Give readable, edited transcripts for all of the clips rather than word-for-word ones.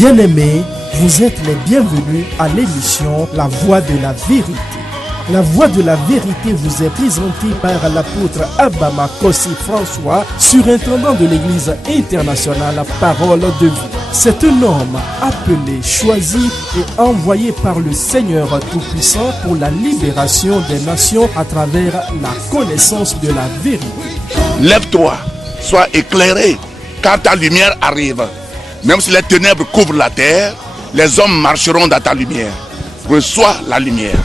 Bien-aimés, vous êtes les bienvenus à l'émission La Voix de la Vérité. La Voix de la Vérité vous est présentée par l'apôtre Abama Kossi François, surintendant de l'Église internationale Parole de Vie. C'est un homme appelé, choisi et envoyé par le Seigneur Tout-Puissant pour la libération des nations à travers la connaissance de la vérité. Lève-toi, sois éclairé, car ta lumière arrive. Même si les ténèbres couvrent la terre, les hommes marcheront dans ta lumière. Reçois la lumière.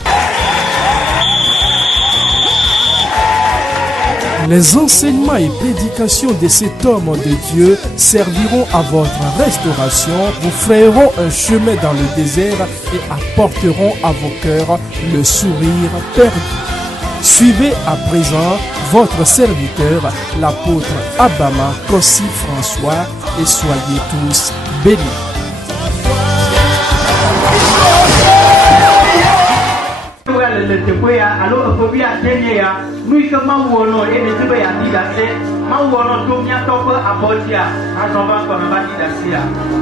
Les enseignements et prédications de cet homme de Dieu serviront à votre restauration, vous frayeront un chemin dans le désert et apporteront à vos cœurs le sourire perdu. Suivez à présent votre serviteur, l'apôtre Abama Kossi François, et soyez tous bénis.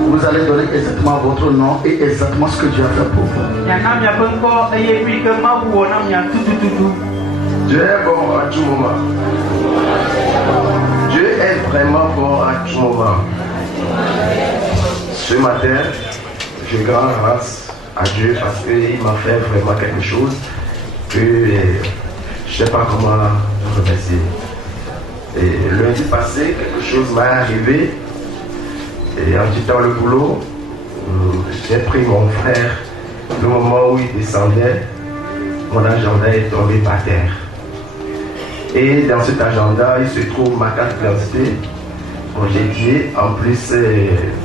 Vous allez donner exactement votre nom et exactement ce que Dieu a fait pour vous. Dieu est bon à tout moment. Dieu est vraiment bon à tout moment. Ce matin, je rends grâce à Dieu parce qu'il m'a fait vraiment quelque chose que je ne sais pas comment remercier. Et lundi passé, quelque chose m'est arrivé et en quittant le boulot, j'ai pris mon frère. Le moment où il descendait, mon agenda est tombé par terre. Et dans cet agenda, il se trouve ma carte d'identité, mon GT, en plus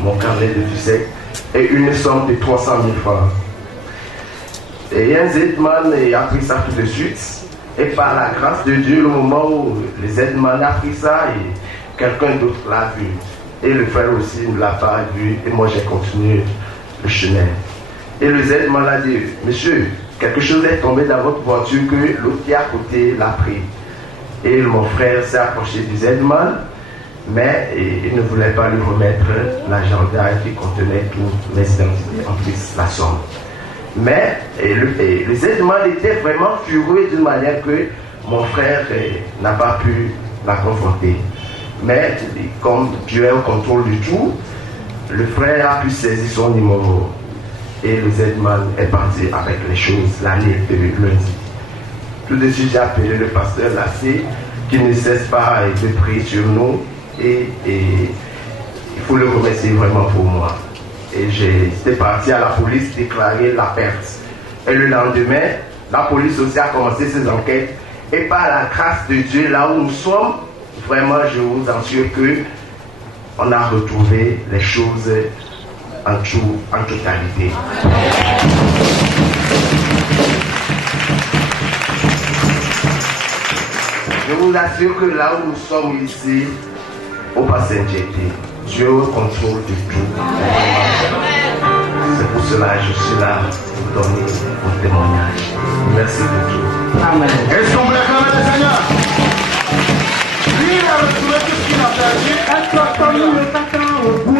mon carnet de FUSEC et une somme de 300 000 francs. Et un Z-man a pris ça tout de suite. Et par la grâce de Dieu, le moment où le Z-man a pris ça, et quelqu'un d'autre l'a vu. Et le frère aussi ne l'a pas vu. Et moi, j'ai continué le chemin. Et le Z-man a dit, monsieur, quelque chose est tombé dans votre voiture que l'autre qui est à côté l'a pris. Et mon frère s'est approché du Z-man, mais il ne voulait pas lui remettre l'agenda qui contenait toutes mes identités, en plus la somme. Mais le Z-man était vraiment furieux d'une manière que mon frère n'a pas pu la confronter. Mais comme Dieu est au contrôle du tout, le frère a pu saisir son numéro. Et le Z-man est parti avec les choses l'année de lundi. Tout de suite, j'ai appelé le pasteur Lassé, qui ne cesse pas de prier sur nous. Et il faut le remercier vraiment pour moi. Et j'étais parti à la police déclarer la perte. Et le lendemain, la police aussi a commencé ses enquêtes. Et par la grâce de Dieu, là où nous sommes, vraiment, je vous assure que on a retrouvé les choses en totalité. Je vous assure que là où nous sommes ici, au bassin Djeté, Dieu contrôle de tout. C'est pour cela que je suis là pour donner mon témoignage. Merci de tout. Amen. Est-ce qu'on peut acclamer le Seigneur? Lui, il a retrouvé tout ce qu'il a perdu.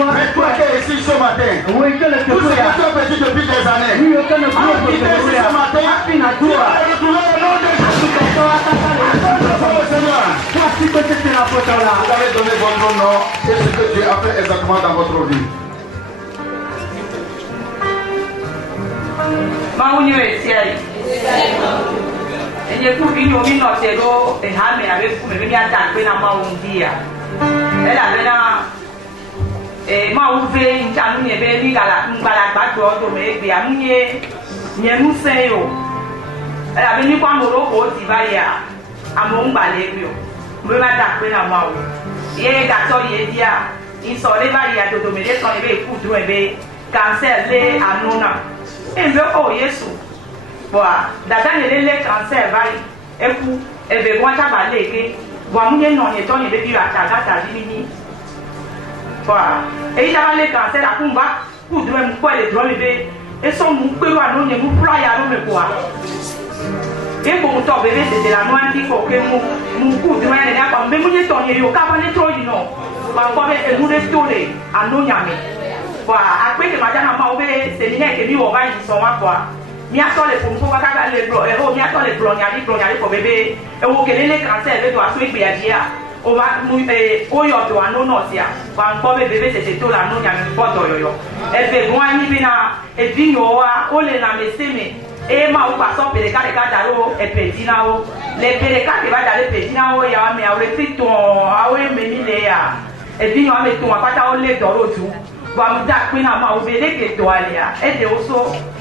Mais toi qui es ici ce matin, tout ce que tu as perdu depuis des années, qui est ici ce matin, tu as retrouvé le nom de Jésus. Vous avez donné votre nom et ce que Dieu a fait exactement dans votre vie. Voilà, après que madame m'a ouvert séminaire que lui organise son quoi. Mi attend les pommes pour voir les blancs, mi attend les blondiers pour bébé. Et au quel est les cancers, les doigts souhaits bien. On va nous au yo doit non non sia. Quand bébé c'est tout là non y a une porte yo. Et fait bon ani bina et puis yo wa o le na meseme. Et ma ou passant per les cas dalo et pedina o. Les per les cas qui va d'aller pedina o ya mais au fait ton a we memi le ya. Et puis yo a met ton pata o le doro tout. Wa mu da pin na ma o be le ke to alia. Et de oso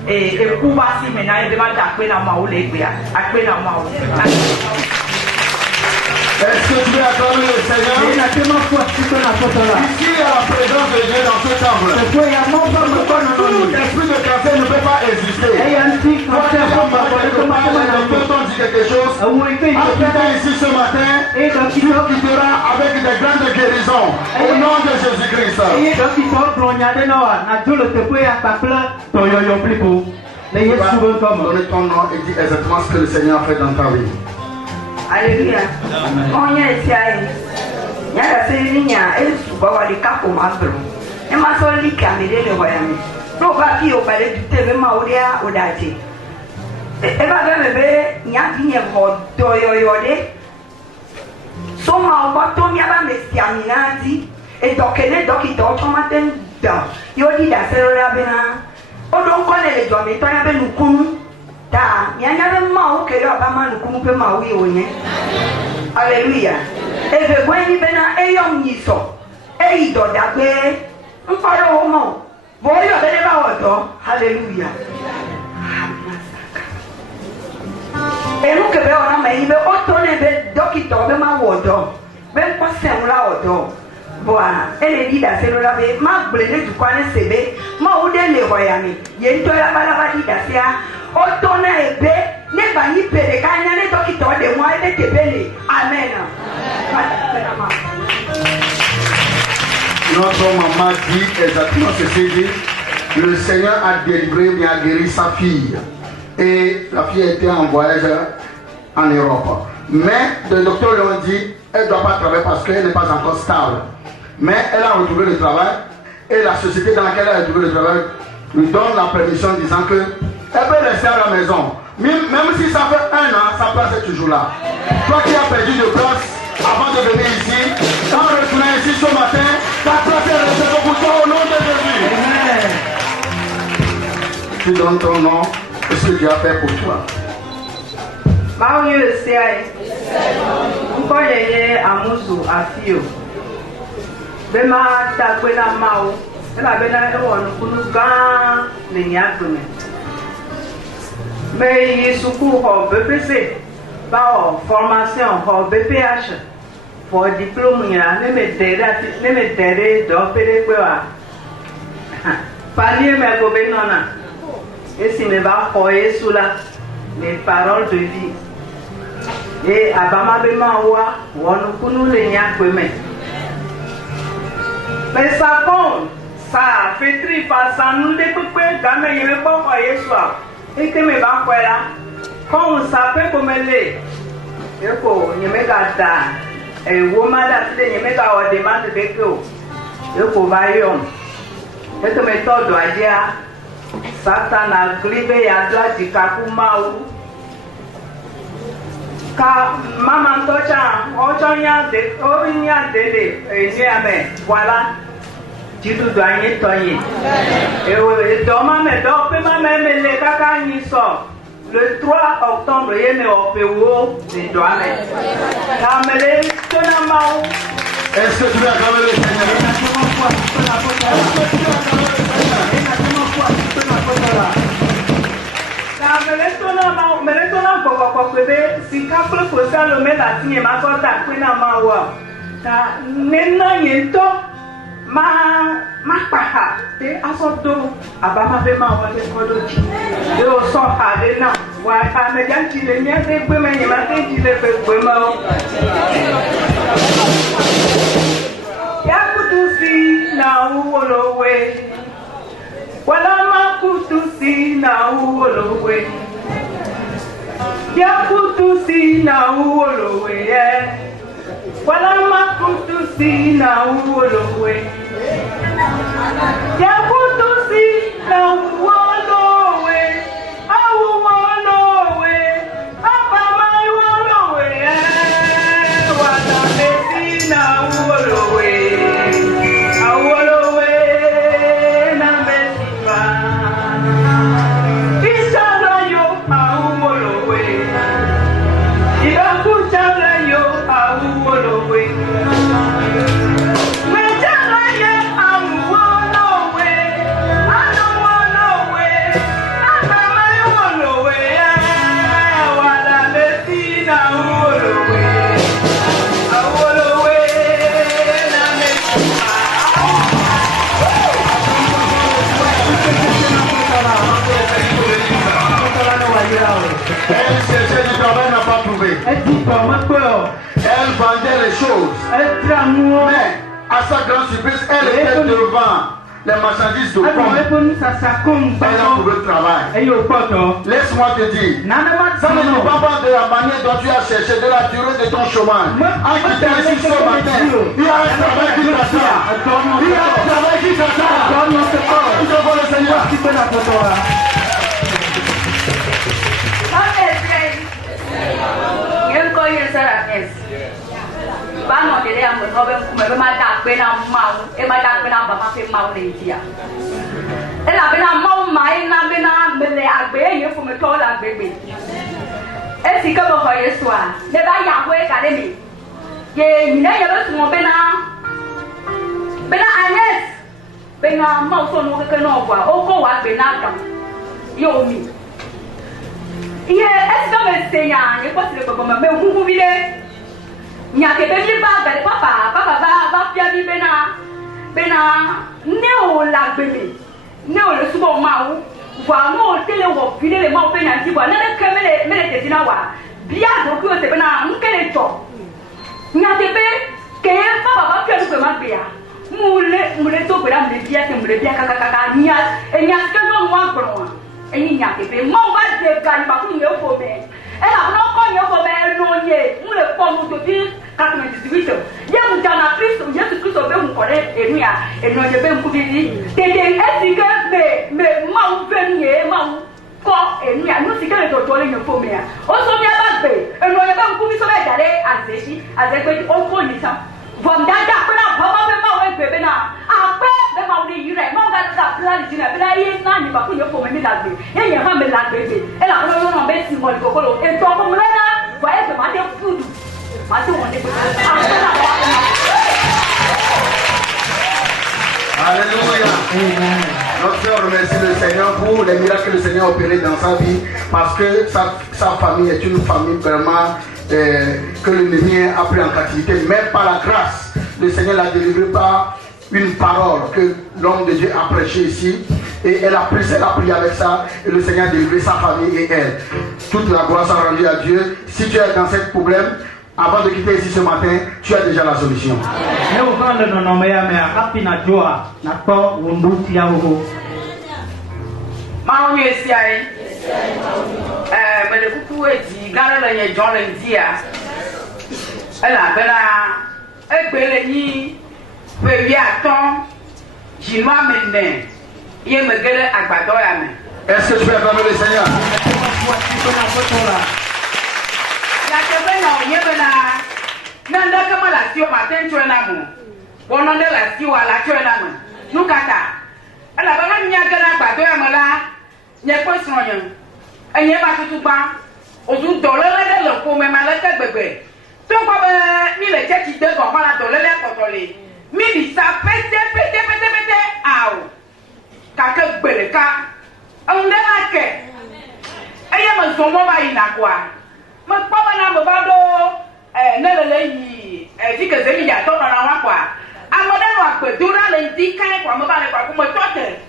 e ku ba si me na e be ma da pin na ma o le gbe ya. A pin na ma o. Est-ce que tu veux acclamer le Seigneur? Ici, il y a la présence de Dieu dans ce temple. Tout esprit de cancer ne peut pas exister. Toi qui as parlé de mal, le docteur dit quelque chose. Après ici ce matin, tu quitteras avec des grandes guérisons. Au nom de Jésus-Christ. Donne ton nom et dis exactement ce que le Seigneur a fait dans ta vie. Alléluia. On y est ici. Il y a la série, elle se les capes au masque. Et ma soeur lit caméra le voyage. Donc, va qui au palais du TV Maouria au Dati. Et va bébé, il y a fini votre doyoyode. Son ma bâton, il y a pas mes stiaminati. Et donc, elle est donc il dort au matin. Yodi da serra bena. O donc connaît les doigts, mais toi, il y a nous coups. Ta, il y a un mot que l'on va mal nous couper ma oui ou non. Alléluia. Et je vois une bena et yon niso. Et il doit d'abord. On parle au mot. Voyez, vous allez voir autant. Alléluia. Et nous que on a mais il veut autant les docteurs de ma wodo. Ben pas c'est là autant. Voilà. Elle est dit dans ce là mais ma blé du coin CB. Ma ou des les voyami. Il y a la balaba dit dans autant na ebe ne ba ni pere ka nya ne docteur de moi et de bele. Amen. Notre maman dit exactement ce qu'il dit. Le Seigneur a délivré, mais a guéri sa fille. Et la fille était en voyage en Europe. Mais le docteur lui a dit, elle ne doit pas travailler parce qu'elle n'est pas encore stable. Mais elle a retrouvé le travail. Et la société dans laquelle elle a retrouvé le travail lui donne la permission disant que elle peut rester à la maison. Même si ça fait 1 an, sa place est toujours là. Toi qui as perdu de place avant de venir ici, quand on retourne ici ce matin, ta place est restée pour toi au nom de Jésus. Tu donnes ton nom et ce que Dieu a fait pour toi. Mario Siaï, encore il y a un moussou à Fio. Bema Takwena Mao, elle a bien un Kunugan, les Niakume. Mais il est secours au BPC, par formation au BPH, pour diplôme, il y a ne me terre d'opérer quoi. Palier mes gouvernants, et si me va foyer sous la, les paroles de vie. Et Abama Bemawa, ou on nous les Niakume. Mais ça compte, ça fait tri par ça, nous les peuples, quand même, il ne veut pas foyer soir. Et que me va quoi là, quand on s'appelle comme elle est, et qu'on y met gata, et woman that y met our demand de béco, et qu'on va y on. Et que me told doit dire, Satan a grivé à droite du Kakumaou. Car maman tocha, ochonya de, orinya de, et niame, voilà. Tu dois y toyer. Et demain, mais demain, même les caca n'y sort. Le 3 octobre, il y a une opéo de douane. Camélé, tonamao. Est-ce que tu veux acclamer le Seigneur? Camélé, tonamao. Mais le tonamao, pourquoi si capre pour ça, le met la signe, ma soeur, ta quenamao. Ta nenayento. Ma paha te asoto abama be ma wa te kodochi de o so ha de na wa ka me jan ti le mi ate gbe me ma te ti le pe gbe ma o ya kutu si na uwolowe wala ma kutu si na uwolowe ya kutu si na uwolowe wala ma kutu si na uwolowe ya Elle vendait les choses. Mais à sa grande surprise, elle était devant les marchandises de pommes. Elle a trouvé le travail. Laisse-moi te dire, ça ne dépend pas de la manière dont tu as cherché, de la durée de ton chômage. En quittant ici ce matin, il y a un travail qui t'attend. Il y a un travail qui t'attend. Nous avons le Seigneur qui peut la faire. Bano dele am no ben kuma be ma da pe na mau e ma da pe na ba ma pe mau le dia e la be na mau mai na be na me le agbe ye fu me to la gbegbe e si ka bo Yesu a le ba ya we ka de mi ye ni na ye be tu mo be na Agnes be na mau so no ke no kwa o ko wa be na ka yo mi ye est-ce que me senya ye ko se ko ma me hu bi de nya ke be ba be papa va pia bi bena ne o la gbeme ne o le subo ma wo wa mo tele wo file le ma o pe nya ti bo na ne ke me te dina wa bia do ku o se bena nkele to nya te be ke papa va pia du ma bia mule to pe la mule bia kaka nya e nya ke no mo agboro e nya te be mo va de ga ni ba ku ye fo be e la no ko ye fo be no ye mule po mu to ti 98 ye mu jana Kristo Yesu Kristo be mu kore enu ya enu je be mu bibi tete esike me ma u venye ma u ko enu ya no sike le to le yo fo me ya o so mi aba gbe enu je be mu bi so be jare azegbe o ko ni sa vom dada pe na baba be ma we bebe na ape be ma u ni yire ma ga da plan ji na be la ye na ni ba ku yo fo me mi la gbe ye ye ma me la gbe e la ko no be si mo ko lo e to mo le na wa e be ma de food. Alléluia. Notre Sœur remercie le Seigneur pour les miracles que le Seigneur a opérés dans sa vie, parce que sa famille est une famille vraiment que l'ennemi a pris en captivité, même par la grâce. Le Seigneur l'a délivré par une parole que l'homme de Dieu a prêché ici, et elle a prié avec ça, et le Seigneur a délivré sa famille et elle. Toute la gloire soit rendue à Dieu. Si tu es dans ce problème, avant de quitter ici ce matin, tu as déjà la solution. Est-ce que tu peux acclamer le Seigneur? La tebe na onye be na ndaka mala sio maten chwena mu wono de la sio ala chwena mu nukata ala ba na nya gara gbado ya mala nye ko sronyo enye ba tutuba ozu dolele de lo ko me mala ka gbegbe to ko be mi le check de ko mala dolele totole mi bi sa pete aw ka ka gbere ka onde la ke eye mo so mo ba ina kwa ma papa na mo ba do nelele yi dike zemi ya to na wa kwa amoda no agbedura le ndi kan kwa mo ba le kwa ko mo tote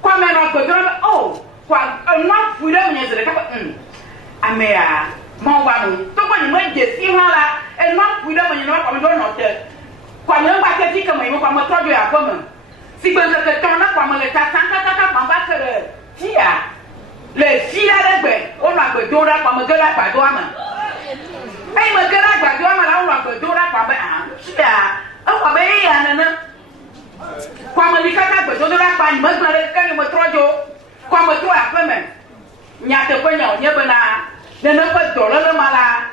kwa me no agbedura oh kwa nwa fure mo nyezere ka amea mo wa no to ko ni mo jesi hala nwa fure mo nyezere kwa mo do no te kwa mo ba ke dike mo kwa mo tojo ya ko mo si gbe ke to na kwa mo le ta kwa ba kere tia le fia legbe o no agbedura kwa mo gela gbado ama ai ma gela gbado ama la o no agbedura kwa be tia o kwa be ya na kwa mo likata gbedura kwa ni mo gba le ka ni mo trojo Comme toi, après même, il y a des poignets, il y a des dollars de malade.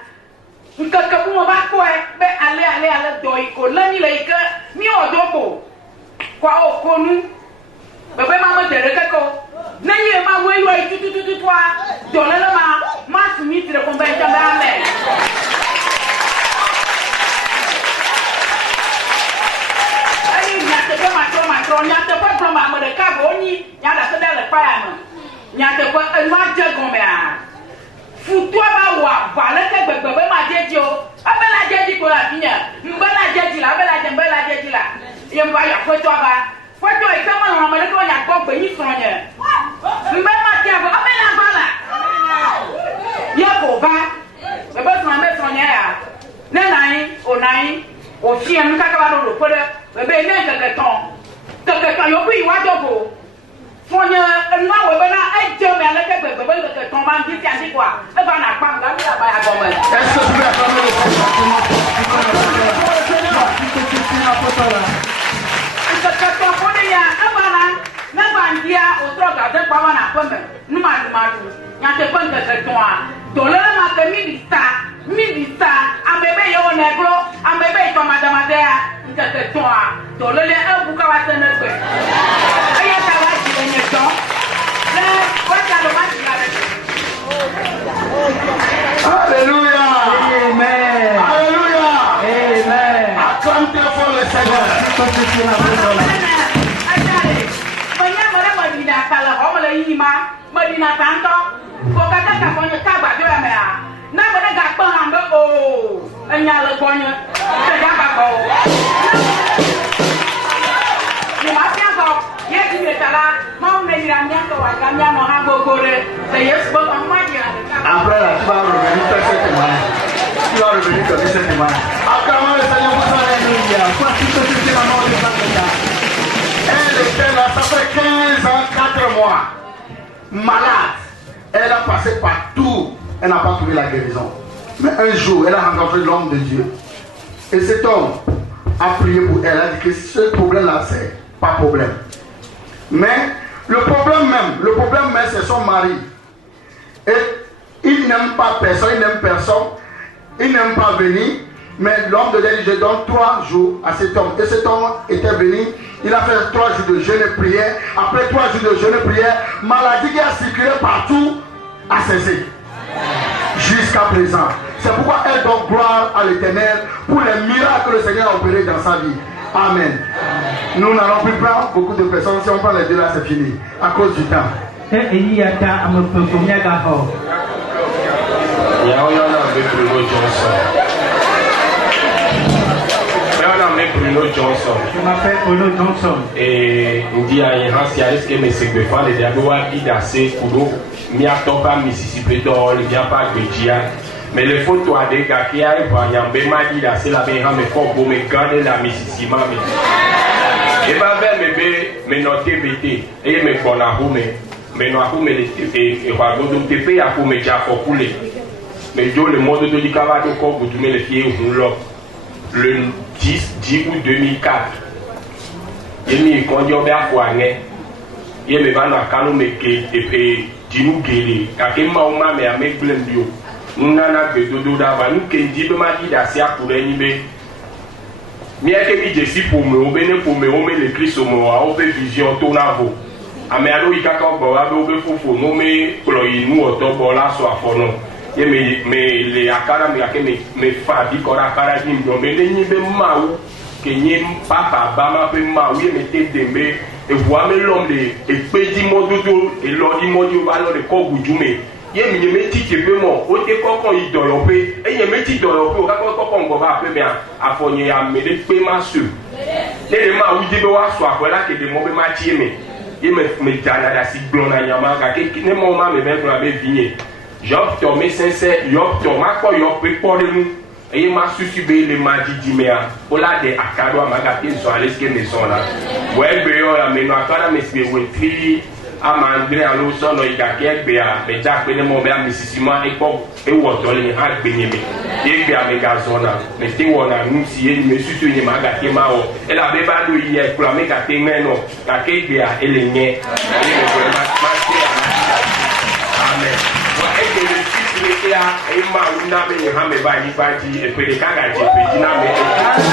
Quelqu'un pour moi, quoi, allez, doiko, l'année, les mi au doko. Quoi, au connu, bébé, maman, de recaco. N'ayez pas oué, tout, toi, dollar, ma soumise de convaincre d'amène. Il n'y a pas de problème avec le câble, il y a la fête de femme. Il y a pas un match de combien. Fous-toi, voilà que bébé m'a dit, appelle la dit pour la fille. Mbala dit là, bella dit là. Il y a pas de photo là. Photo est comment on m'a dit qu'on a pas béni son yeux. Mbala dit, appelle la bala. Il y a pour bas. Bébé m'a mis son yeux. Nenaï, au chien, nous avons le poder. Bébé, n'est que temps. Quelqu'un y'a pris Wadogo. Fournier, un mois, on va être Dieu, mais avec le bébé de ton man dit qu'il y a quoi. Elle va n'a pas de la baille à gomme. Est-ce que tu veux acclamer le Seigneur? Quelqu'un pour les yens, un bana, même un dia, au trop de pas à pomme. Nous m'avons il y a des points de toi. Dans le monde de Milita, un bébé y'a un négro, un bébé comme madame Adéa. Dans le lait, un bouquin à se neuf. Il y a ta vache qui est temps. Alléluia. Amen. Alléluia. Amen. Acclame pour le Seigneur. Après là, tu vas revenir faire ce témoignage. Tu vas revenir donner ce témoignage. Acclamons le Seigneur pour ça. Alléluia. Elle était là, ça fait 15 ans, 4 mois. Malade. Elle a passé par tout. Elle n'a pas trouvé la guérison. Mais un jour, elle a rencontré l'homme de Dieu. Et cet homme a prié pour elle. Elle a dit que ce problème-là, c'est pas problème. Mais le problème même, c'est son mari. Et il n'aime pas personne, il n'aime personne. Il n'aime pas venir. Mais l'homme de Dieu dit, je donne 3 jours à cet homme. Et cet homme était venu. Il a fait 3 jours de jeûne et prière. Après 3 jours de jeûne et prière, maladie qui a circulé partout a cessé. Jusqu'à présent. C'est pourquoi elle donne gloire à l'Éternel pour les miracles que le Seigneur a opérés dans sa vie. Amen. Nous n'allons plus prendre beaucoup de personnes. Si on prend les deux là, c'est fini. À cause du temps. Bruno Johnson. Je m'appelle Bruno Johnson. Et on dit à Iran, si est-ce que mes secrétaires, les diables, ils assez pour mi atopa Mississippi dans le bien pas Bédia. Mais les photos à des gars qui arrivent à Yambé m'a dit là, c'est la meilleure, mais faut pour me garder la Mississippi. Et ma belle me noter BT et me bonahoume. Mais non, pour me et Ragodo TP à pour me dire pour couler. Mais Dieu le monde de l'Ikava de corps pour tous les filles ou l'autre. Le 10 août 2004, il m'a dit qu'on y a quoi né. Il me va dans le canot et puis dis-nous guérir. Quand il m'a dit mais avec plein de Dieu, nous n'avons que dodo d'avant. Nous qui dit m'a dit d'assez à pour l'animer. Mais que je suis pour me remettre le Christ au moment où on vision tourne à vous. Mais alors il y a quand on va vous faut nommer pour nous autour là soit fort non. Mais les akara me fadi kora akara ni ndo me ni be maou que ni papa bama pe maou me te dembe et voir me l'homme de et petit mododo et lodi modio va le ko gujume ye mi me ti ke be mo o te kokon idolope e ye me ti idolope o ka kokon go ba pe bien afonye ya me de pe masu le maou di be wa so akola ke de mo be ma ti me ye me tana da si glona nyama ka ke ne mo ma me be ko be vigné. J'opte mes sincères, j'opte ma quoi y'opte pour nous et ma suscité les magis mais pour la de akado à magaté sur à l'esque maison là. Ouais béo la mais nous akada mais c'est oui à mandrer à l'eau son il y a quelques béa mais Jack ben mon béa Mississippi et pop et water les hard bénémé et béa mes gazons là mais c'est on a nous si il me suscité les magaté ma o et la béba lui hier pour la mégaté mais non la quelques béa et les niais et le vraiment sia ema una me ha me ba ni ba di e pe de ka ga je pe di na me